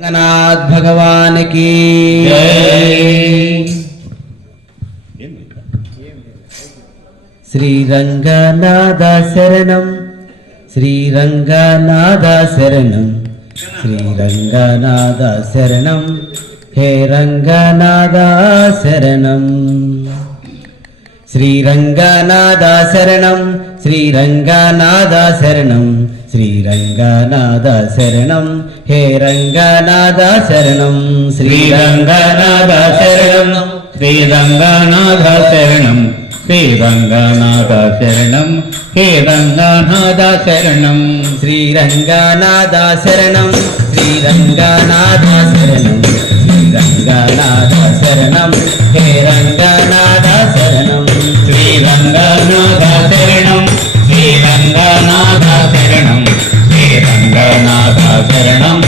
रंगनाथ भगवान की जय। श्री रंगनाथ शरणम श्री रंगनाथ शरणम श्री रंगनाथ शरणम हे रंगनाथ शरणम श्री रंगनाथ शरणम श्री रंगनाथ शरणम श्री रंगनाथ शरणम हे रंगनाथ शरणम श्री रंगनाथ शरणम श्री रंगनाथ शरणम श्री रंगनाथ शरणम हे रंगनाथ शरणम श्री रंगनाथ शरणम श्री रंगनाथ शरणम श्री रंगनाथ शरणम हे रंगनाथ शरणम श्री रंगनाथ शरणम श्री रंगनाथ शरणम हे रंगनाथ शरणम